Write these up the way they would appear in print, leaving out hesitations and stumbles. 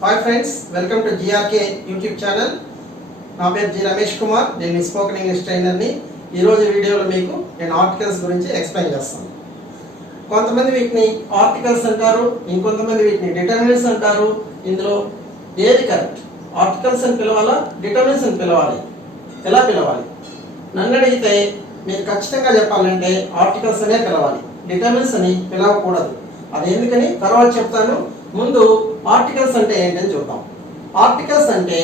Hi friends, welcome to GRK YouTube channel. నా పేరు G Ramesh Kumar. నేను స్పోకెన్ ఇంగ్లీష్ ట్రైనర్ని. ఈరోజు వీడియోలో మీకు నేను ఆర్టికల్స్ గురించి ఎక్స్ప్లెయిన్ చేస్తాను. కొంతమంది వీటిని ఆర్టికల్స్ అంటారు, ఇంకొంతమంది వీటిని డిటర్మినెంట్స్ అంటారు. ఇందులో ఏది కరెక్ట్? ఆర్టికల్స్ అని పిలవాలా, డిటర్మినెంట్స్ అని పిలవాలి? ఎలా పిలవాలి? నన్ను అడిగితే మీరు ఖచ్చితంగా చెప్పాలంటే ఆర్టికల్స్ అనే పిలవాలి, డిటర్మినెంట్స్ అని పిలవకూడదు. అది ఎందుకని తర్వాత చెప్తాను. ముందు ఆర్టికల్స్ అంటే ఏంటని చూద్దాం. ఆర్టికల్స్ అంటే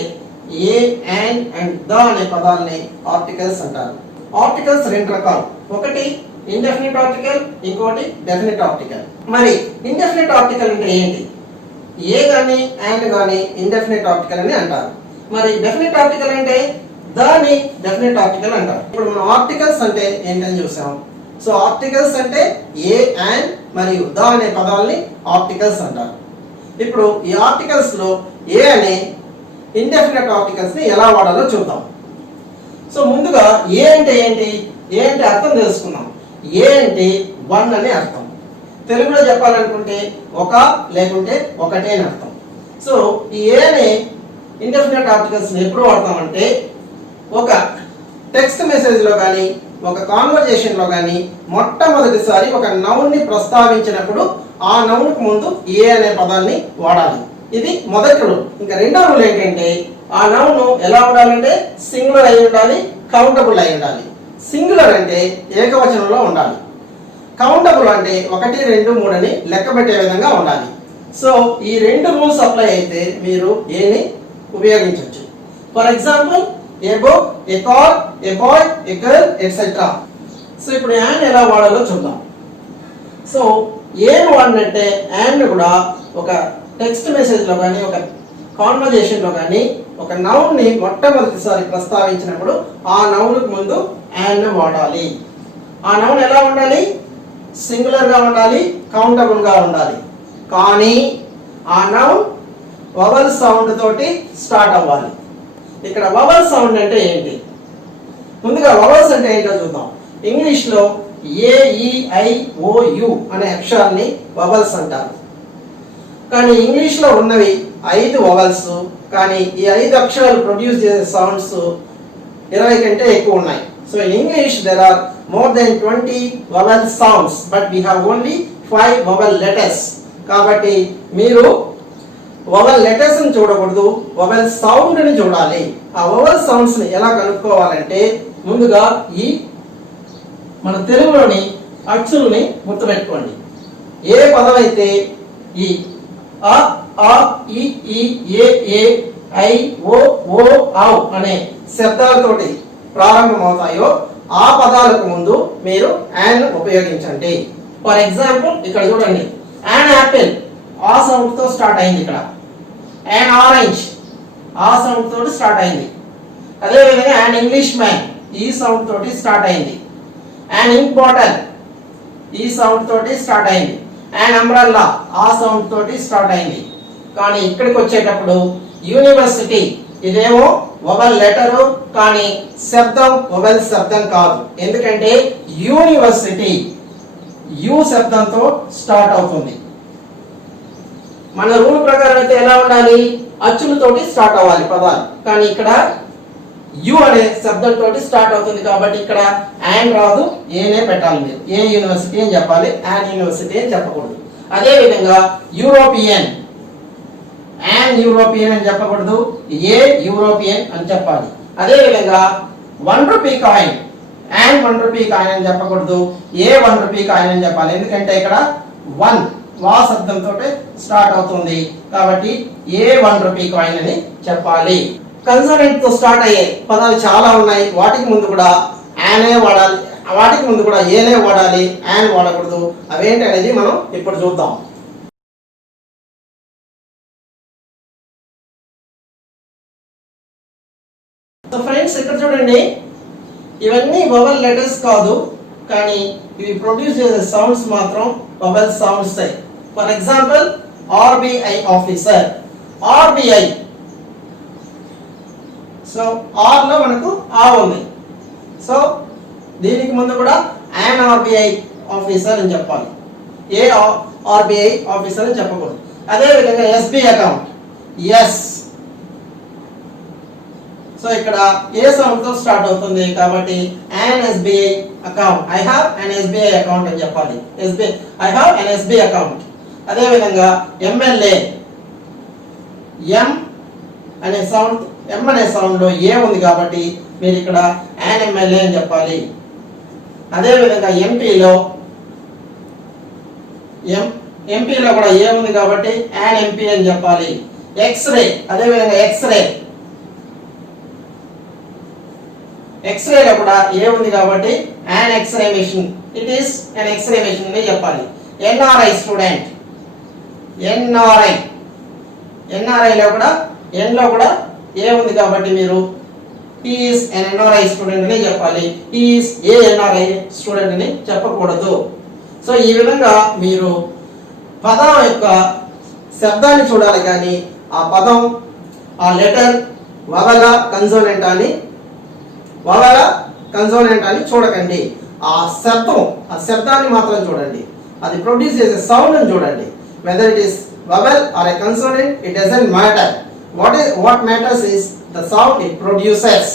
ఏ, అండ్ ద అనే పదాలని ఆర్టికల్స్ అంటారు. ఆర్టికల్స్ రెండు రకాలు, ఒకటి ఇండెఫినిట్ ఆర్టికల్, ఇంకోటి డెఫినిట్ ఆర్టికల్. మరి ఇండెఫినిట్ ఆర్టికల్ అంటే ఏంటి? ఏ గాని అండ్ గాని ఇండెఫినిట్ ఆర్టికల్ అని అంటారు. మరి డెఫినిట్ ఆర్టికల్ అంటే దాని డెఫినిట్ ఆర్టికల్ అంటారు. ఇప్పుడు మనం ఆర్టికల్స్ అంటే ఏంటని చూసాం. సో ఆర్టికల్స్ అంటే ఏ, అండ్ మరియు ద అనే పదాలని ఆర్టికల్స్ అంటారు. ఇప్పుడు ఈ ఆర్టికల్స్ లో ఏ అనే ఇండెఫినిట్ ఆర్టికల్స్ ని ఎలా వాడాలో చూద్దాం. సో ముందుగా ఏ అంటే ఏంటి? ఏ అంటే అర్థం తెలుసుకుందాం. ఏ అంటే వన్ అనే అర్థం. తెలుగులో చెప్పాలనుకుంటే ఒక లేకుంటే ఒకటే అని అర్థం. సో ఈ ఏ అనే ఇండెఫినిట్ ఆర్టికల్స్ ని ఎప్పుడు వాడతామంటే ఒక టెక్స్ట్ మెసేజ్ లో కానీ ఒక కాన్వర్జేషన్ లో కానీ మొట్టమొదటిసారి ఒక నౌన్ ని ప్రస్తావించినప్పుడు ఆ నౌన్ కు ముందు ఏ అనే పదాన్ని వాడాలి. ఇది మొదటి రూల్. ఇంకా రెండో రూల్ ఏంటంటే ఆ నౌన్ ఎలా ఉండాలంటే సింగులర్ అయి ఉండాలి, కౌంటబుల్ అయి ఉండాలి. సింగులర్ అంటే ఏకవచనంలో ఉండాలి, కౌంటబుల్ అంటే 1, 2, 3 అని లెక్క పెట్టే విధంగా ఉండాలి. సో ఈ రెండు రూల్స్ అప్లై అయితే మీరు ఏని ఉపయోగించవచ్చు. For example a book, a car, a boy, a girl etcetera. So ఇప్పుడు అండ్ ఎలా వాడాలో చూద్దాం. సో ఏం వాడినట్టే అండ్ కూడా ఒక టెక్స్ట్ మెసేజ్ లో కానీ ఒక కాన్వర్జేషన్ లో కానీ ఒక నౌన్ ని మొట్టమొదటిసారి ప్రస్తావించినప్పుడు ఆ నౌన్ కు ముందు అండ్ వాడాలి. ఆ నౌన్ ఎలా ఉండాలి? సింగులర్ గా ఉండాలి, కౌంటబుల్ గా ఉండాలి. కానీ ఆ నౌన్ వవల్ సౌండ్ తోటి స్టార్ట్ అవ్వాలి. ఇక్కడ వవల్ సౌండ్ అంటే ఏంటి? ముందుగా వవల్స్ అంటే ఏంటో చూద్దాం. ఇంగ్లీష్ లో AEIOU అనే అక్షరాన్ని వవల్స్ అంటారు. కానీ ఇంగ్లీష్ లో ఉన్నవి 5 వవల్స్. కానీ ఈ 5 అక్షరాలు ప్రొడ్యూస్ చేసే సౌండ్స్ 20 కంటే ఎక్కువ ఉన్నాయి. So in English there are more than 20 vowel sounds but we have only 5 vowel letters. కాబట్టి మీరు వవల్ లెటర్స్ ని చూడకూడదు, వవల్ సౌండ్ ని చూడాలి. ఆ వవల్ సౌండ్స్ ని ఎలా కనుక్కోవాలంటే ముందుగా ఈ మన తెలుగులోని అచ్చుల్ని గుర్తుపెట్టుకోండి. ఏ పదం అయితే ఈ అ, ఆ, ఇ, ఏ, ఐ, ఓ, ఔ అనే శబ్దాలతోటి ప్రారంభమవుతాయో ఆ పదాలకు ముందు మీరు యాన్ ఉపయోగించండి. ఫర్ ఎగ్జాంపుల్ ఇక్కడ చూడండి, యాన్ యాపిల్ ఆ సౌండ్ తో స్టార్ట్ అయింది. ఇక్కడ యాన్ ఆరెంజ్ ఆ సౌండ్ తోటి స్టార్ట్ అయింది. అదే విధంగా యాన్ ఇంగ్లీష్ మ్యాన్ ఈ సౌండ్ తోటి స్టార్ట్ అయింది. యాన్ ఇంక్ బాటిల్ ఈ సౌండ్ తోటి స్టార్ట్ అయింది. యాన్ అంబ్రెల్లా ఆ సౌండ్ తోటి స్టార్ట్ అయింది. కానీ ఇక్కడికి వచ్చేటప్పుడు యూనివర్సిటీ ఇదేమో వవల్ లెటరు, కానీ శబ్దం వవల్ శబ్దం కాదు. ఎందుకంటే యూనివర్సిటీ యు శబ్దంతో స్టార్ట్ అవుతుంది. మన రూల్ ప్రకారం అయితే ఎలా ఉండాలి? అచ్చులతోటి స్టార్ట్ అవ్వాలి పదాలు. కానీ ఇక్కడ యు అనే శబ్దంతో స్టార్ట్ అవుతుంది కాబట్టి ఇక్కడ యాన్ రాదు, ఏనే పెట్టాలి. మీరు ఏ యూనివర్సిటీ అని చెప్పాలి, యాన్ యూనివర్సిటీ అని చెప్పకూడదు. అదే విధంగా యూరోపియన్ యాన్ యూరోపియన్ అని చెప్పకూడదు, ఏ యూరోపియన్ అని చెప్పాలి. అదే విధంగా 1 rupee coin an 1 rupee coin అని చెప్పకూడదు, ఏ 1 రూపీ కాయిన్ అని చెప్పాలి. ఎందుకంటే ఇక్కడ 1 వా శబ్దంతో స్టార్ట్ అవుతుంది కాబట్టి ఏ 1 రూపీ కాయిన్ అని చెప్పాలి. కన్సోనెంట్ తో స్టార్ట్ అయ్యే పదాలు చాలా ఉన్నాయి. వాటికి ముందు కూడా యానే వాడాలి, వాటికి ముందు కూడా ఏనే వాడాలి, యాన్ వాడకూడదు. అవేంటి అనేది మనం ఇప్పుడు చూద్దాం. సో ఫ్రెండ్స్ ఇక్కడ చూడండి, ఇవన్నీ వవల్ లెటర్స్ కాదు, కానీ ఇవి ప్రొడ్యూస్ చేసే సౌండ్స్ మాత్రం vowel sounds. For example RBI officer, RBI. So R లో మనకు ఆ ఉంది. సో దీనికి ముందు కూడా యాన్ RBI ఆఫీసర్ అని చెప్పాలి, ఏ RBI ఆఫీసర్ అని చెప్పకూడదు. అదే విధంగా SB అకౌంట్, ఎస్. సో ఇక్కడ ఏ సౌండ్ తో స్టార్ట్ అవుతుంది కాబట్టి an SBI account, I have an SBI account అని చెప్పాలి. I have an SBI account. అదే విధంగా MLA, M అనే సౌండ్, M అనే సౌండ్ లో ఏ ఉంది కాబట్టి మీరు ఇక్కడ an MLA అని చెప్పాలి. అదే విధంగా ఎంపీలో కూడా ఏ ఉంది కాబట్టి an MP అని చెప్పాలి. ఎక్స్రే, అదే విధంగా ఎక్స్రేలో కూడా ఏ ఉంది కాబట్టి an X-ray machine, it is an X-ray machine అని చెప్పాలి. NRI స్టూడెంట్, NRI లో కూడా N లో కూడా ఏ ఉంది కాబట్టి మీరు he is an NRI student అని చెప్పాలి. he is a NRI student అని చెప్పకూడదు. సో ఈ విధంగా మీరు పదం యొక్క శబ్దాన్ని చూడాలి కానీ ఆ పదం, ఆ లెటర్ వవల కన్సోనెంట్ అని చూడకండి. ఆ శబ్దాన్ని మాత్రం చూడండి. అది ప్రొడ్యూస్ చేసే సౌండ్ అని చూడండి. Whether it is vowel or a consonant, it doesn't matter. What matters is the sound it produces.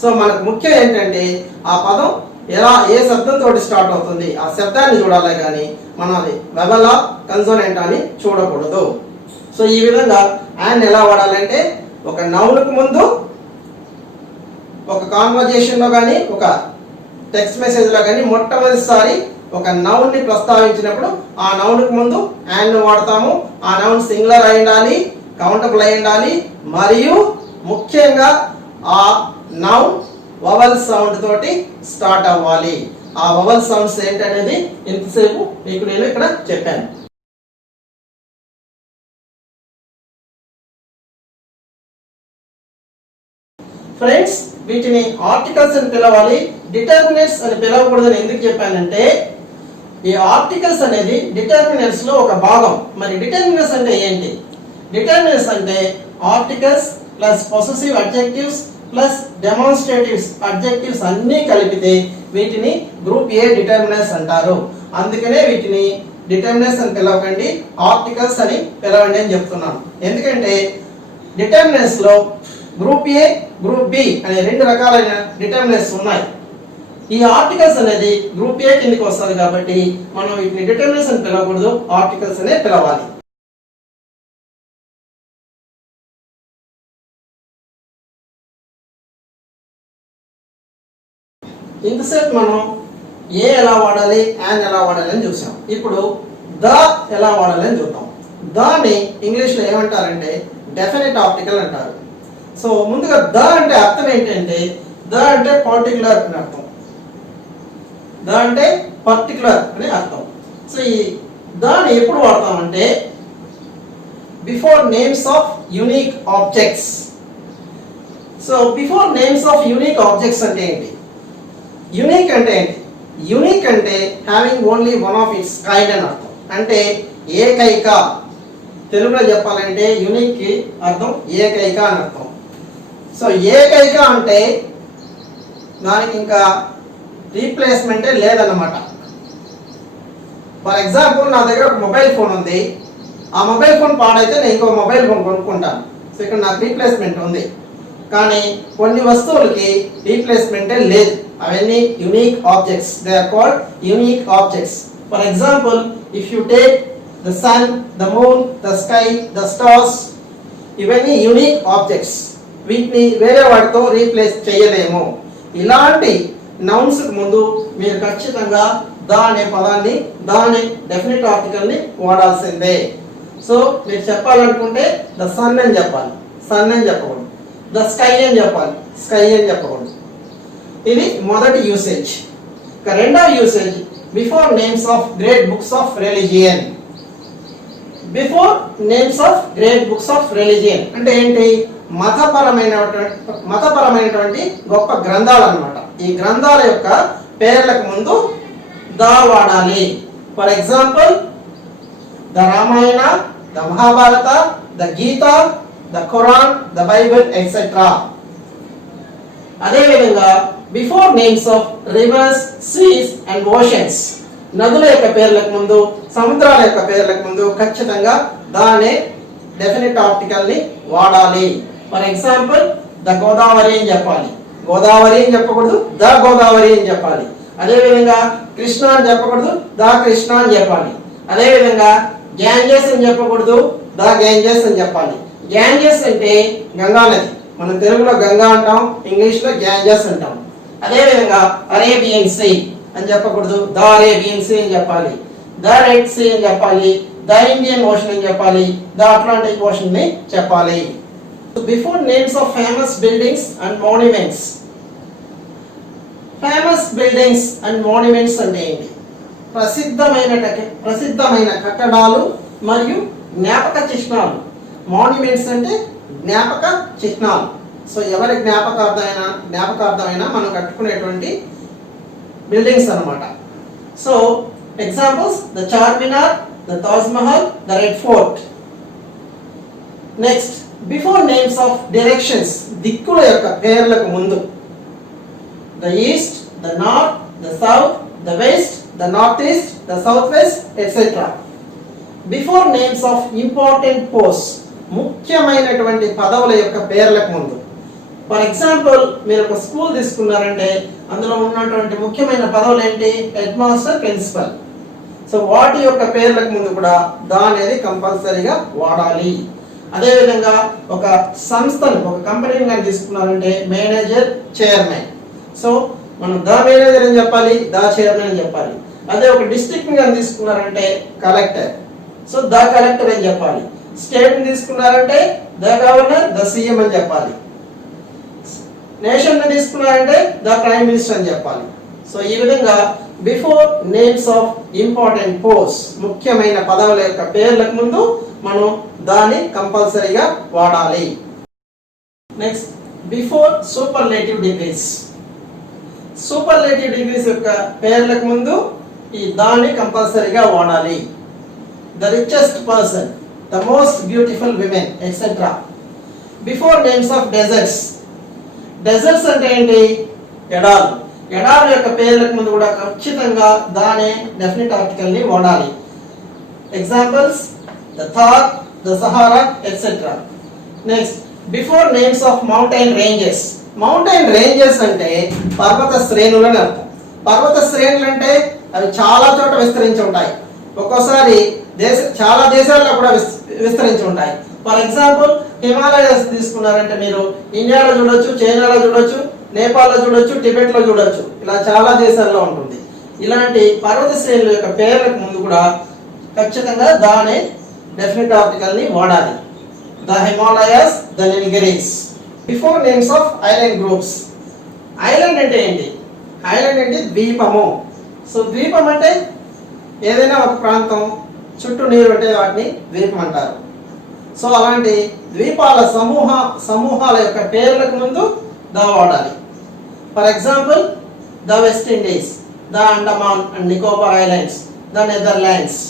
So మనకు ముఖ్యం ఏంటంటే ఆ పదం ఏ శబ్దంతో స్టార్ట్ అవుతుంది, ఆ శబ్దాన్ని చూడాలి కానీ మనం అది వవెల్ కన్సోనెంట్ అని చూడకూడదు. సో ఈ విధంగా అండ్ ఎలా వాడాలంటే ఒక నౌన్కు ముందు ఒక కాన్వర్జేషన్ లో కానీ ఒక టెక్స్ట్ మెసేజ్ లో కానీ మొట్టమొదటిసారి ఒక నౌన్ ని ప్రస్తావించినప్పుడు ఆ నౌన్ కు ముందు అండ్ వాడతాము. ఆ నౌన్ సింగులర్ అయి ఉండాలి, కౌంటబుల్ అయి ఉండాలి, మరియు ముఖ్యంగా ఆ నౌన్ వవల్ సౌండ్ తోటి స్టార్ట్ అవ్వాలి. ఆ వవల్ సౌండ్స్ ఏంటనేది ఇంతసేపు మీకు నేను ఇక్కడ చెప్పాను. ఫ్రెండ్స్, వీటిని ఆర్టికల్స్ అని పిలవాలి, డిటర్మినెంట్స్ అని పిలవకూడదని ఎందుకు చెప్పానంటే ఈ ఆర్టికల్స్ అనేది డిటర్మినెంట్స్ లో ఒక భాగం. మరి డిటర్మినెంట్స్ అంటే ఏంటి? డిటర్మినెంట్స్ అంటే articles plus possessive adjectives plus demonstratives adjectives అన్నీ కలిపితే వీటిని గ్రూప్ ఏ డిటర్మినెంట్స్ అంటారు. అందుకనే వీటిని డిటర్మినెంట్స్ అని పిలవకండి, ఆర్టికల్స్ అని పిలవండి అని చెప్తున్నాను. ఎందుకంటే డిటర్మినెంట్స్ లో గ్రూప్ ఏ, గ్రూప్ బి అనే రెండు రకాలైన డిటర్మినెంట్స్ ఉన్నాయి. ఈ ఆర్టికల్స్ అనేది గ్రూప్ ఏ కిందకి వస్తుంది కాబట్టి మనం వీటిని డిటర్మినెంట్స్ అని పిలవకూడదు, ఆర్టికల్స్ అనే పిలవాలి. ఇంతసేపు మనం ఏ ఎలా వాడాలి, యాన్ ఎలా వాడాలి అని చూసాం. ఇప్పుడు ద ఎలా వాడాలి అని చూద్దాం. దాన్ని ఇంగ్లీష్లో ఏమంటారంటే డెఫినెట్ ఆర్టికల్ అంటారు. సో ముందుగా ద అంటే అర్థం ఏంటంటే ద అంటే పర్టికులర్ అని అర్థం. ద అంటే పర్టికులర్ అని అర్థం. సో ఈ దాన్ని ఎప్పుడు వాడతామంటే before names of unique objects. So before names of unique objects అంటే ఏంటి? యూనిక్ అంటే ఏంటి? యూనిక్ అంటే having only one of its kind అని అర్థం. అంటే ఏకైక, తెలుగులో చెప్పాలంటే యూనిక్ కి అర్థం ఏకైక అని అర్థం. సో ఏకైక అంటే దానికి ఇంకా రీప్లేస్మెంటే లేదన్నమాట. ఫర్ ఎగ్జాంపుల్, నా దగ్గర ఒక మొబైల్ ఫోన్ ఉంది. ఆ మొబైల్ ఫోన్ పాడైతే నేను ఇంకో మొబైల్ ఫోన్ కొనుక్కుంటాను. సో ఇక్కడ నాకు రీప్లేస్మెంట్ ఉంది. కానీ కొన్ని వస్తువులకి రీప్లేస్మెంటే లేదు. అవన్నీ unique objects. They are called unique objects. For example, if you take the sun, the moon, the sky, the stars, ఇవన్నీ యూనిక్ ఆబ్జెక్ట్స్. వీటిని వేరే వాటితో రీప్లేస్ చేయలేము. ఇలాంటి నౌన్స్ ముందు మీరు ఖచ్చితంగా ద అనే పదాన్ని, ద అనే డెఫినెట్ ఆర్టికల్ ని వాడాల్సిందే. సో మీరు చెప్పాలనుకుంటే ద సన్ అని చెప్పాలి, సన్ అని చెప్పకూడదు. ద స్కై అని చెప్పాలి, స్కై అని చెప్పకూడదు. ఇది మొదటి యూసేజ్. ఇక రెండవ usage before names of great books of religion. Before names of great books of religion అంటే ఏంటి? మతపరమైనటువంటి గొప్ప గ్రంథాలు అన్నమాట. ఈ గ్రంథాల యొక్క పేర్లకు ముందు ద వాడాలి. For example, the Ramayana, the Mahabharata, the Gita, the Quran, the Bible etcetera. అదేవిధంగా before names of rivers, seas and oceans, నదుల యొక్క పేర్లకు ముందు, సముద్రాల యొక్క పేర్లకు ముందు ఖచ్చితంగా ద అనే డెఫినిట్ ఆర్టికల్ ని వాడాలి. ఫర్ ఎగ్జాంపుల్ ద గోదావరి అని చెప్పాలి, గోదావరి అని చెప్పకూడదు, ద గోదావరి అని చెప్పాలి. అదేవిధంగా కృష్ణ అని చెప్పకూడదు, ద కృష్ణ అని చెప్పాలి. అదేవిధంగా గ్యాంజెస్ అని చెప్పకూడదు, ద గ్యాంజెస్ అని చెప్పాలి. గ్యాంజెస్ అంటే గంగా నది, మనం తెలుగులో గంగా అంటాం, ఇంగ్లీష్ లో గ్యాంజెస్ అంటాం. అదేవిధంగా అరేబియన్ సీ అని చెప్పకూడదు, ద అరేబియన్ సీ అని చెప్పాలి. ద రెడ్ సీ అని చెప్పాలి, ద ఇండియన్ ఓషన్ అని చెప్పాలి, ద అట్లాంటిక్ ఓషన్ ని చెప్పాలి. Before names of famous buildings and monuments. Famous buildings and monuments అంటే ఏంటి? ప్రసిద్ధమైన కట్టడాలు మరియు జ్ఞాపక చిహ్నాలు. మాన్యుమెంట్స్ అంటే జ్ఞాపక చిహ్నాలు. సో ఎవరి జ్ఞాపకార్థమైనా మనం కట్టుకునేటువంటి బిల్డింగ్స్ అన్నమాట. So examples the Charminar, the Taj Mahal, the red fort. Next before names of directions, దిక్కుల యొక్క పేర్లకు ముందు. The east, the north, the south, the west, the north east, the south west, etcetera. Before names of important post, ముఖ్యమైనటువంటి పదవుల యొక్క పేర్లకు ముందు. For example మీరు ఒక స్కూల్ తీసుకున్నారంటే అందులో ఉన్నటువంటి ముఖ్యమైన పదవులు ఏంటి? Head master, principal. సో వాటి యొక్క పేర్లకు ముందు కూడా దా అనేది కంపల్సరీగా వాడాలి. అదేవిధంగా ఒక సంస్థను, ఒక కంపెనీని కానీ తీసుకున్నారంటే మేనేజర్, చైర్మన్. సో మనం ద మేనేజర్ అని చెప్పాలి, ద చైర్మన్ అని చెప్పాలి. అదే ఒక డిస్ట్రిక్ట్ కానీ తీసుకున్నారంటే కలెక్టర్, సో ద కలెక్టర్ అని చెప్పాలి. స్టేట్ ని తీసుకున్నారంటే ద గవర్నర్, ద సీఎం అని చెప్పాలి. నేషన్ ని తీసుకున్నారంటే ద ప్రైమ్ మినిస్టర్ అని చెప్పాలి. సో ఈ విధంగా before names of important post, ముఖ్యమైన పదవుల యొక్క పేర్లకు ముందు మనం దాన్ని కంపల్సరీగా వాడాలి. Next before superlative degrees. Superlative degrees యొక్క పేర్లకు ముందు ఈ దాన్ని కంపల్సరీగా వాడాలి. The richest person, the most beautiful women, etcetera. Before names of deserts. Deserts అంటే ఏంటి? ఎడార్లు. ఎడార్ల యొక్క పేర్లకు ముందు కూడా ఖచ్చితంగా దానే డెఫినిట్ ఆర్టికల్ ని వాడాలి. Examples the Thar, the Sahara, etcetera. Next before names of mountain ranges. Mountain ranges అంటే పర్వత శ్రేణులు అని అర్థం. పర్వత శ్రేణులు అంటే అవి చాలా చోట విస్తరించి ఉంటాయి. ఒక్కోసారి చాలా దేశాల్లో కూడా విస్తరించి ఉంటాయి. ఫర్ ఎగ్జాంపుల్ హిమాలయస్ తీసుకున్నారంటే మీరు ఇండియాలో చూడొచ్చు, చైనాలో చూడొచ్చు, నేపాల్లో చూడొచ్చు, టిబెట్ లో చూడొచ్చు. ఇలా చాలా దేశాల్లో ఉంటుంది. ఇలాంటి పర్వత శ్రేణుల యొక్క పేర్లకు ముందు కూడా ఖచ్చితంగా దానే డెఫినిట్ ఆర్టికల్ ని వాడాలి. The Himalayas, the Nilgiris. Before names of island groups. Island అంటే ఏంటి? ఐలాండ్ అంటే ద్వీపము. సో ద్వీపం అంటే ఏదైనా ఒక ప్రాంతం చుట్టూ నీరు ఉంటే వాటిని ద్వీపం అంటారు. సో అలాంటి ద్వీపాల సమూహాల యొక్క పేర్లకు ముందు ద వాడాలి. For example the West Indies, the Andaman and Nicobar islands, the Netherlands.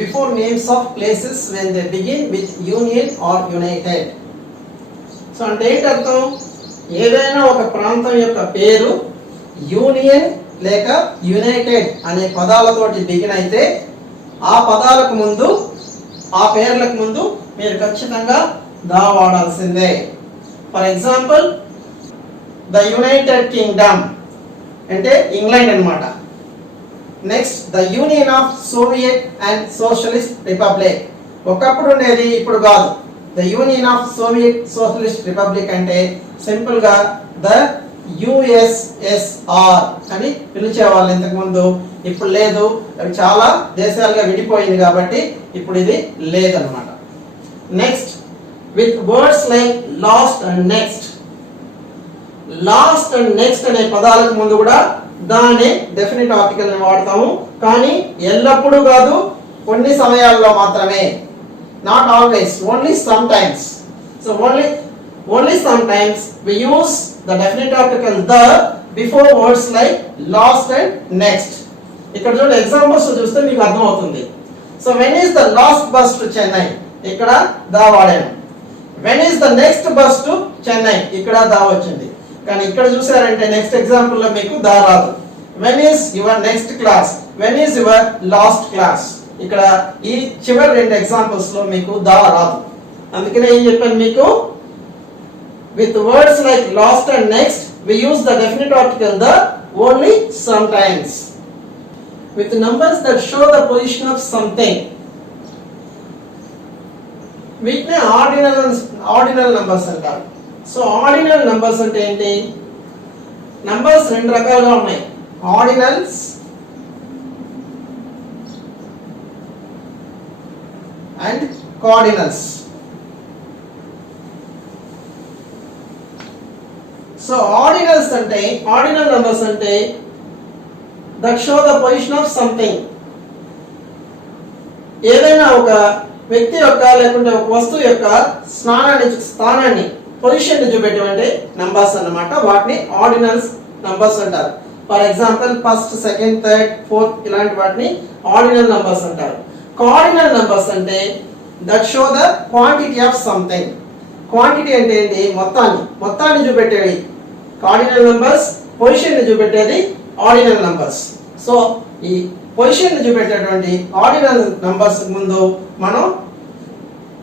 Before names of places when they begin with union or united. So అంటే ఏంటి అర్థం? ఏదైనా ఒక ప్రాంతం యొక్క పేరు యూనియన్ లేక యునైటెడ్ అనే పదాలతోటి బిగిన్ అయితే ఆ పదాలకు ముందు, ఆ పేర్లకు ముందు మీరు ఖచ్చితంగా దా వాడాల్సిందే. For example the United Kingdom అంటే ఇంగ్లాండ్ అన్నమాట. Next the union of Soviet and socialist republic. ఒకప్పుడు ఉండేది, ఇప్పుడు కాదు. The union of Soviet socialist republic అంటే సింపుల్ గా ద USSR అని పిలిచేవాళ్ళు ఇంతకు ముందు. ఇప్పుడు లేదు, అవి చాలా దేశాలుగా విడిపోయింది కాబట్టి ఇప్పుడు ఇది లేదన్నమాట. Next with words like last and next. Last and next అనే పదాలకు ముందు కూడా దాని డెఫినిట్ ఆర్టికల్ ని వాడతాము, కానీ ఎల్లప్పుడూ కాదు, కొన్ని సమయాల్లో మాత్రమే. Not always, only some times. So only sometimes we use the definite article the before words like last and next. ఇక్కడ చూడండి, ఎగ్జాంపుల్స్ చూస్తే మీకు అర్థమవుతుంది. So when is the last bus to Chennai? ఇక్కడ దా వాడాను. when is the next bus to Chennai? ఇక్కడ దా వచ్చింది. కానీ ఇక్కడ చూసారంటే నెక్స్ట్ ఎగ్జాంపుల్ లో మీకు దా రాదు. when is your next class? when is your last class? ఇక్కడ ఈ చివరి రెండు ఎగ్జాంపుల్స్ లో మీకు దా రాదు. అందుకనే ఏం చెప్పాను మీకు, with words like last and next we use the definite article the only sometimes. With numbers that show the position of something, వీటినే ఆర్డినల్ నంబర్స్ అంటారు. సో ఆర్డినల్ నంబర్స్ అంటే ఏంటి? నంబర్స్ రెండు రకాలుగా ఉన్నాయి, ordinals and cardinals. So ordinals అంటే, ordinal numbers అంటే that show the position of something. ఏదైనా ఒక వ్యక్తి యొక్క లేకుంటే ఒక వస్తువు యొక్క స్థానాన్ని పొజిషన్ చూపెట్టేవంటే నంబర్స్ అన్నమాట. వాటిని ఆర్డినల్స్ నంబర్స్ అంటారు. For example first, second, third, fourth ఇలాంటి వాటిని ఆర్డినల్ నంబర్స్ అంటారు. కార్డినల్ నంబర్స్ అంటే that show the quantity of something. Quantity అంటే ఏంటి? మొత్తాన్ని చూపెట్టేవి కార్డినల్ నంబర్స్, పొజిషన్ ని చూపెట్టేది ఆర్డినల్ నంబర్స్. సో ఈ పొజిషన్ ని చూపెట్టేటువంటి ఆర్డినల్ నంబర్స్ ముందు మనం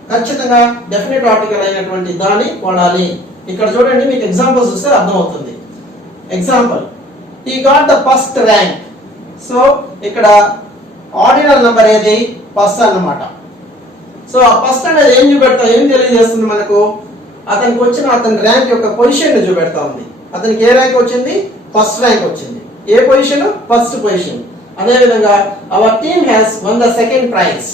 ఖచ్చితంగా డెఫినెట్ ఆర్టికల్ అయినటువంటి దాన్ని వాడాలి. ఇక్కడ చూడండి, మీకు ఎగ్జాంపుల్స్ చూస్తే అర్థమవుతుంది. Example, he got the first rank. So ఇక్కడ ఆర్డినల్ నంబర్ ఏది? ఫస్ట్ అన్నమాట. సో ఆ ఫస్ట్ అనేది ఏం తెలియజేస్తుంది మనకు? అతనికి వచ్చిన అతని ర్యాంక్ యొక్క పొజిషన్ ని చూపెడతా ఉంది. అతనికి ఏ ర్యాంక్ వచ్చింది? ఫస్ట్ ర్యాంక్ వచ్చింది. ఏ పొజిషన్? First position. అదే విధంగా our team has one the second prize.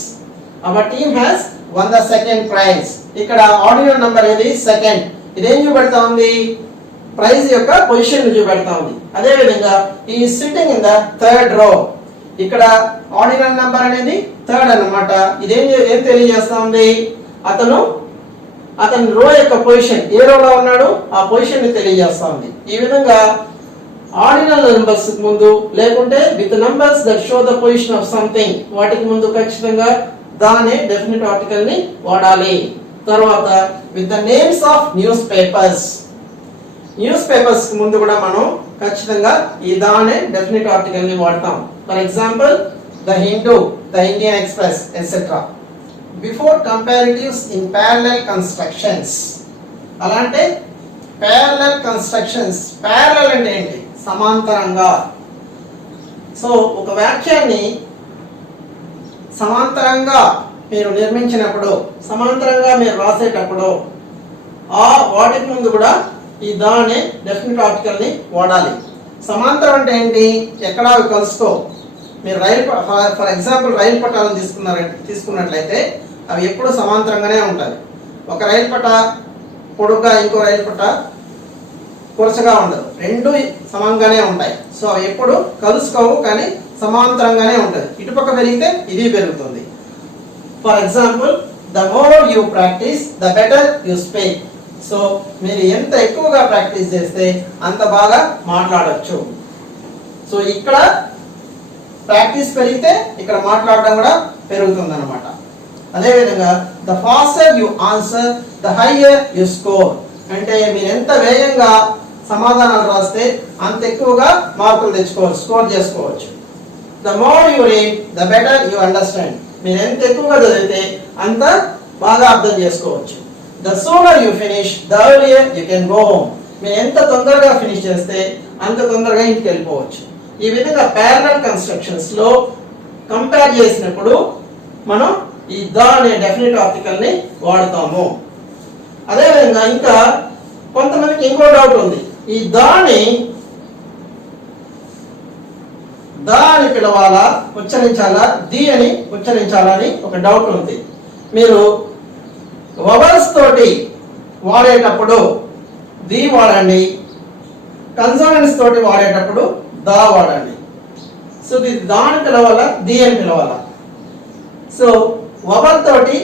Our team has one the second prize. ఇక్కడ ఆర్డినల్ నంబర్ ఏది? సెకండ్. ఇదేం చూపెడతా ఉంది? ప్రైజ్ యొక్క పొజిషన్ ని చూపెడతా ఉంది. అదే విధంగా ఈ sitting in the third row. ఇక్కడ ఆర్డినల్ నంబర్ అనేది థర్డ్ అన్నమాట. ఇదేం తెలియజేస్తా ఉంది? అతని రో యొక్క పొజిషన్, ఏ రోలో ఉన్నాడు ఆ పొజిషన్ ని తెలియజేస్తా ఉంది. ఈ విధంగా ఆర్డినల్ నంబర్స్ ముందు లేకుంటే with numbers that show the position of something, వాటికి ముందు ఖచ్చితంగా దానే డెఫినెట్ ఆర్టికల్ ని వాడాలి. తర్వాత with the names of news papers. News papers ముందు కూడా మనం ఖచ్చితంగా ఈ దానే డెఫినెట్ ఆర్టికల్ ని వాడతాం. For example the Hindu, the Indian express etcetera. Before కంపారిటివ్స్ in parallel constructions. అలాంటి ప్యారలల్ కన్స్ట్రక్షన్స్, ప్యారలల్ అంటే ఏంటి? సమాంతరంగా. సో ఒక వాక్యాన్ని సమాంతరంగా మీరు నిర్మించినప్పుడు, సమాంతరంగా మీరు రాసేటప్పుడు ఆ వాటికి ముందు కూడా ఈ దానే డెఫినెట్ ఆర్టికల్ ని వాడాలి. సమాంతరం అంటే ఏంటి? ఎక్కడ అవి కలుసుకో. మీరు ఫర్ ఎగ్జాంపుల్ రైలు పట్టాలను తీసుకున్నట్లయితే అవి ఎప్పుడు సమాంతరంగానే ఉంటాయి. ఒక రైలు పట్ట పొడుగ్గా, ఇంకో రైలు పట్ట కొరచగా ఉండదు, రెండు సమంగానే ఉంటాయి. సో అవి ఎప్పుడు కలుసుకోవు, కానీ సమాంతరంగానే ఉంటుంది. ఇటుపక్క పెరిగితే ఇది పెరుగుతుంది. For example the more you practice the better you speak. So మీరు ఎంత ఎక్కువగా ప్రాక్టీస్ చేస్తే అంత బాగా మాట్లాడచ్చు. సో ఇక్కడ ప్రాక్టీస్ పెరిగితే ఇక్కడ మాట్లాడడం కూడా పెరుగుతుంది అన్నమాట. అదేవిధంగా the faster you answer the higher you score. అంటే మీరు ఎంత వేగంగా సమాధానాలు రాస్తే అంత ఎక్కువగా మార్కులు తెచ్చుకోవచ్చు, స్కోర్ చేసుకోవచ్చు. The more you read the better you understand. మీరు ఎంత ఎక్కువగా చదివితే అంత బాగా అర్థం చేసుకోవచ్చు. The sooner you finish the earlier you can go home. మీరు ఎంత తొందరగా ఫినిష్ చేస్తే అంత తొందరగా ఇంటికి వెళ్ళిపోవచ్చు. ఈ విధంగా ప్యారలల్ కన్స్ట్రక్షన్స్ లో కంపేర్ చేసినప్పుడు మనం ఈ ద అనే డెఫినెట్ ఆర్టికల్ ని వాడతాము. అదేవిధంగా ఇంకా కొంతమందికి ఇంకో డౌట్ ఉంది. ఈ దాని ద అని పిలవాలా, ఉచ్చరించాలా, ది అని ఉచ్చరించాలా అని ఒక డౌట్ ఉంది. మీరు వవల్స్ తోటి వాడేటప్పుడు ది వాడండి, కన్సోనెంట్స్ తోటి వాడేటప్పుడు ద వాడండి. సో ఇది దాని పిలవాలా, ది అని పిలవాలా? సో వవల్ తోటి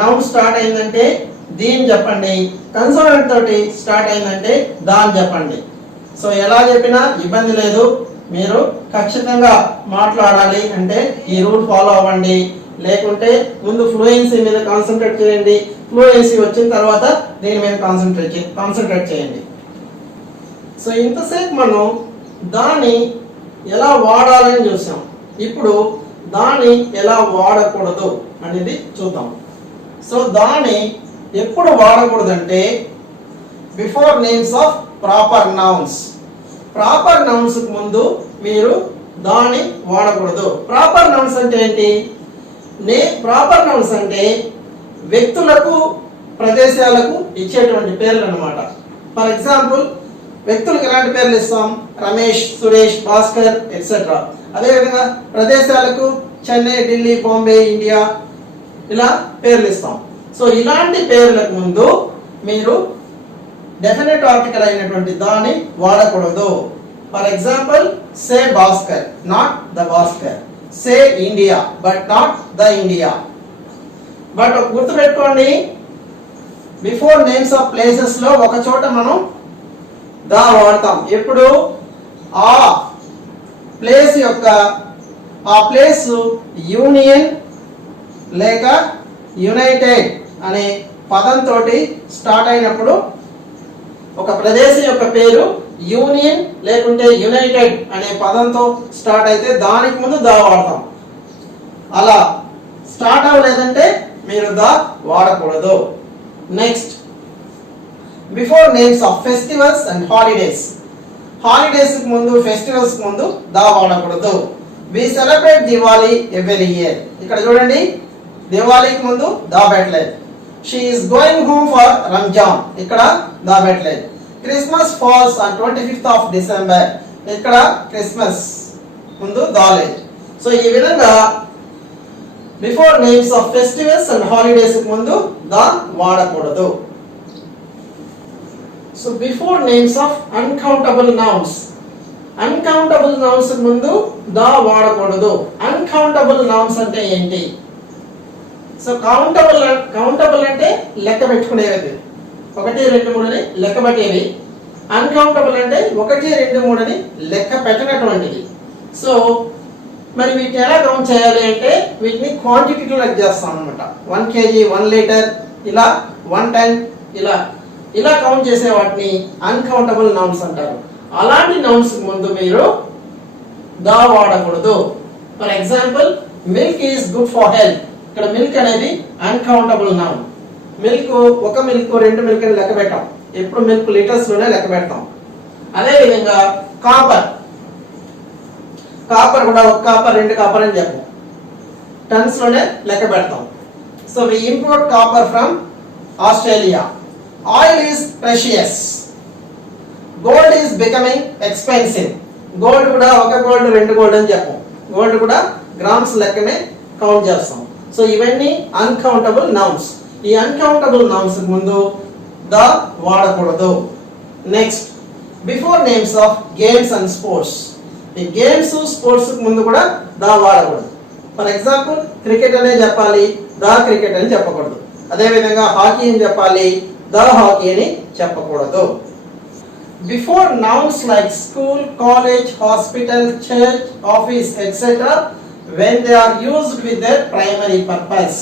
నౌన్ స్టార్ట్ అయిందంటే దీని చెప్పండి, కన్సోనెంట్ తోటి స్టార్ట్ అయిందంటే దాని చెప్పండి. సో ఎలా చెప్పినా ఇబ్బంది లేదు. మీరు ఖచ్చితంగా మాట్లాడాలి అంటే ఈ రూల్ ఫాలో అవ్వండి. లేకుంటే ముందు ఫ్లూయెన్సీ మీద కాన్సన్ట్రేట్ చేయండి. ఫ్లూయెన్సీ వచ్చిన తర్వాత దీని మీద కాన్సన్ట్రేట్ చేయండి. సో ఇంతసేపు మనం దాన్ని ఎలా వాడాలని చూసాం. ఇప్పుడు దాన్ని ఎలా వాడకూడదు అనేది చూద్దాం. సో దాన్ని ఎప్పుడు వాడకూడదంటే before names of proper nouns. Proper nouns ముందు మీరు దాన్ని వాడకూడదు. ప్రాపర్ నౌన్స్ అంటే ఏంటి? ప్రాపర్ నౌన్స్ అంటే వ్యక్తులకు ప్రదేశాలకు ఇచ్చేటువంటి పేర్లు అన్నమాట. ఫర్ ఎగ్జాంపుల్ వ్యక్తులకు ఎలాంటి పేర్లు ఇస్తాం? రమేష్, సురేష్, భాస్కర్ ఎక్సెట్రా. అదేవిధంగా ప్రదేశాలకు చెన్నై, ఢిల్లీ, బాంబే, ఇండియా ఇలా పేర్లు ఇస్తాం. సో ఇలాంటి పేర్లకు ముందు మీరు డెఫినెట్ ఆర్టికల్ అయినటువంటి దాన్ని వాడకూడదు. For example say Bhaskar, not the Bhaskar. Say India but not the India. But గుర్తుపెట్టుకోండి, బిఫోర్ నేమ్స్ ఆఫ్ ప్లేసెస్ లో ఒక చోట మనం దా వాడతాం. ఎప్పుడు ఆ ప్లేస్ యొక్క ఆ ప్లేస్ యూనియన్ లేక యునైటెడ్ అనే పదంతో స్టార్ట్ అయినప్పుడు, ఒక ప్రదేశం యొక్క పేరు యూనియన్ లేకుంటే యునైటెడ్ అనే పదంతో స్టార్ట్ అయితే దానికి ముందు దా వాడతాం. అలా స్టార్ట్ అవ్వలేదంటే మీరు దా వాడకూడదు. Next, before names of festivals and holidays. Holidays కి ముందు, ఫెస్టివల్స్ కి ముందు దా వాడకూడదు. We celebrate Diwali every year. ఇక్కడ చూడండి, దివాళీకి ముందు దా పెట్టలేదు. She is going home for Ramzan, ఇక్కడ దా పెట్టలేదు. Christmas falls on 25th of December, ఇక్కడ క్రిస్మస్ ముందు దా లేదు. సో ఈ విధంగా before names of festivals and holidays ముందు దా వాడకూడదు. So before names of uncountable nouns. Uncountable nouns ముందు దా వాడకూడదు. అన్కౌంటబుల్ నౌన్స్ అంటే ఏంటి? సో కౌంటబుల్ అంటే లెక్క పెట్టుకునేవి, 1, 2, 3 అని లెక్క పెట్టేవి. అన్కౌంటబుల్ అంటే 1, 2, 3 అని లెక్క పెట్టినటువంటిది. సో మరి వీటిని ఎలా కౌంట్ చేయాలి అంటే వీటిని క్వాంటిటీలో లెక్క చేస్తాం అనమాట. 1 kg, 1 లీటర్, ఇలా 1 టన్, ఇలా కౌంట్ చేసే వాటిని అన్కౌంటబుల్ నౌన్స్ అంటారు. అలాంటి నౌన్స్ ముందు మీరు దా వాడకూడదు. For example milk is good for health. ఇక్కడ మిల్క్ అనేది uncountable noun. Milk, 1 milk, 2 milk అని లెక్క పెట్టాం. ఎప్పుడు మిల్క్ లీటర్స్ లోనే లెక్క పెడతాం. అదే విధంగా కాపర్ కూడా 1 కాపర్, 2 కాపర్ అని చెప్పాం, టన్స్ లోనే లెక్క పెడతాం. So we import copper from Australia. Oil is precious. Gold is becoming expensive. Gold కూడా 1 గోల్డ్, 2 గోల్డ్ అని చెప్పాం. గోల్డ్ కూడా గ్రామ్స్ లెక్కనే కౌంట్ చేస్తాం. సో ఇవన్నీ అన్కౌంటబుల్ నౌన్స్. ఈ అన్కౌంటబుల్ నౌన్స్ ముందు ద వాడకూడదు. Next, before names of games and sports. ఈ గేమ్స్, స్పోర్ట్స్ ముందు కూడా ద వాడకూడదు. ఫర్ ఎగ్జాంపుల్ క్రికెట్ అనే చెప్పాలి, ద క్రికెట్ అని చెప్పకూడదు. అదేవిధంగా హాకీ అని చెప్పాలి, ద హాకీ అని చెప్పకూడదు. Before nouns like school, college, hospital, church, office etcetera when they are used with their primary purpose.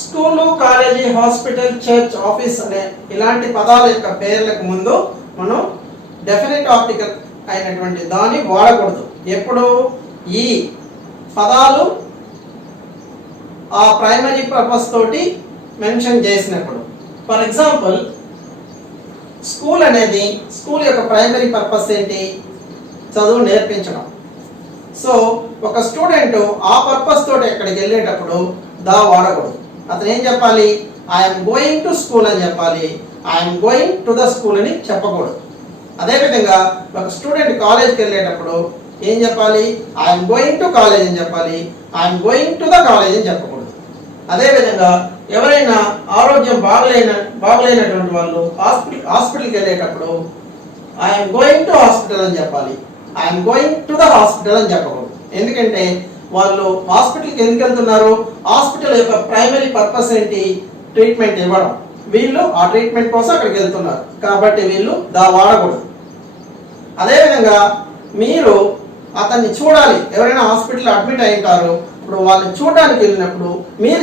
School, college, hospital, church, office అనే ఇలాంటి పదాల యొక్క పేర్లకు ముందు మనం డెఫినెట్ ఆర్టికల్ అయినటువంటి దాన్ని వాడకూడదు. ఎప్పుడు ఈ పదాలు ఆ ప్రైమరీ పర్పస్ తోటి మెన్షన్ చేసినప్పుడు. ఫర్ ఎగ్జాంపుల్ స్కూల్ అనేది, స్కూల్ యొక్క ప్రైమరీ పర్పస్ ఏంటి? చదువు నేర్పించడం. సో ఒక స్టూడెంట్ ఆ పర్పస్ తోటి ఎక్కడికి వెళ్ళేటప్పుడు దా వాడకూడదు. అతను ఏం చెప్పాలి? ఐఎమ్ గోయింగ్ టు స్కూల్ అని చెప్పాలి, I'm going to the school అని చెప్పకూడదు. అదేవిధంగా ఒక స్టూడెంట్ కాలేజ్కి వెళ్ళేటప్పుడు ఏం చెప్పాలి? ఐఎమ్ గోయింగ్ టు కాలేజ్ అని చెప్పాలి, I'm going to the college అని చెప్పకూడదు. అదేవిధంగా ఎవరైనా ఆరోగ్యం బాగలేనటువంటి వాళ్ళు హాస్పిటల్కి వెళ్ళేటప్పుడు ఐఎమ్ గోయింగ్ టు హాస్పిటల్ అని చెప్పాలి, I'm going to the hospital అని చెప్పకూడదు. ఎందుకంటే వాళ్ళు హాస్పిటల్కి ఎందుకు వెళ్తున్నారు? హాస్పిటల్ యొక్క ప్రైమరీ పర్పస్ ఏంటి? ట్రీట్మెంట్ ఇవ్వడం. వీళ్ళు ఆ ట్రీట్మెంట్ కోసం అక్కడికి వెళ్తున్నారు కాబట్టి వీళ్ళు దా వాడకూడదు. అదేవిధంగా మీరు అతన్ని చూడాలి, ఎవరైనా హాస్పిటల్ అడ్మిట్ అయి ఉంటారు, ఇప్పుడు వాళ్ళని చూడడానికి వెళ్ళినప్పుడు మీరు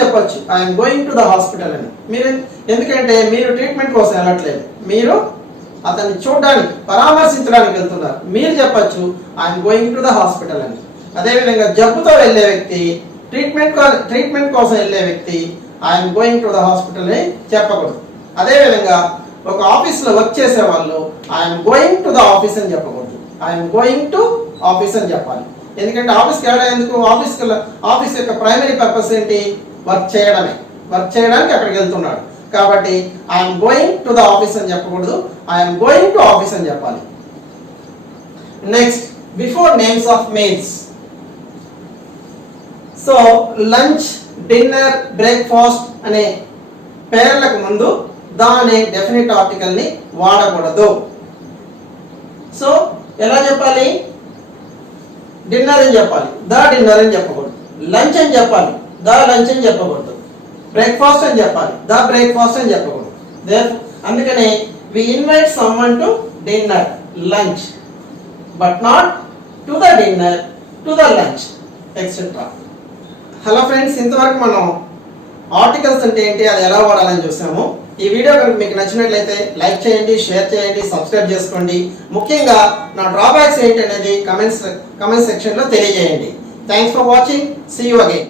చెప్పచ్చు I'm going to the hospital అని. మీరు ఎందుకంటే మీరు ట్రీట్మెంట్ కోసం వెళ్ళట్లేదు, మీరు అతన్ని చూడడానికి, పరామర్శించడానికి వెళ్తున్నారు. మీరు చెప్పచ్చు I'm going to the hospital అని. అదేవిధంగా జబ్బుతో వెళ్ళే వ్యక్తి, ట్రీట్మెంట్ కోసం వెళ్ళే వ్యక్తి I'm going to the hospital అని చెప్పకూడదు. అదేవిధంగా ఒక ఆఫీస్లో వర్క్ చేసే వాళ్ళు I'm going to the office అని చెప్పకూడదు, ఐఎమ్ గోయింగ్ టు ఆఫీస్ అని చెప్పాలి. ఎందుకంటే ఆఫీస్కి వెళ్ళడం ఎందుకు? ఆఫీస్ యొక్క ప్రైమరీ పర్పస్ ఏంటి? వర్క్ చేయడమే. వర్క్ చేయడానికి అక్కడికి వెళ్తున్నాడు కాబట్టి I'm going to the office అని చెప్పకూడదు, ఐఎమ్ గోయింగ్ టు ఆఫీస్ అని చెప్పాలి. Next, before names of meals. So lunch, dinner, breakfast అనే పేర్లకు ముందు ద అనే డెఫినిట్ ఆర్టికల్ ని వాడకూడదు. సో ఎలా చెప్పాలి? డిన్నర్ అని చెప్పాలి, ద డిన్నర్ అని చెప్పకూడదు. లంచ్ అని చెప్పాలి, ద లంచ్ అని చెప్పకూడదు. బ్రేక్ఫాస్ట్ అని చెప్పాలి, ద బ్రేక్ఫాస్ట్ అని చెప్పకూడదు. అందుకని we invite someone to dinner, lunch, but not to the dinner, to the lunch, etcetera. Hello friends, ఇంతవరకు మనం ఆర్టికల్స్ అంటే ఏంటి, అది ఎలా వాడాలని చూసాము. ఈ వీడియో కనుక మీకు నచ్చినట్లయితే లైక్ చేయండి, షేర్ చేయండి, సబ్స్క్రైబ్ చేసుకోండి. ముఖ్యంగా నా డ్రాబ్యాక్స్ ఏంటి అనేది కమెంట్స్ సెక్షన్లో తెలియజేయండి. Thanks for watching. See you again.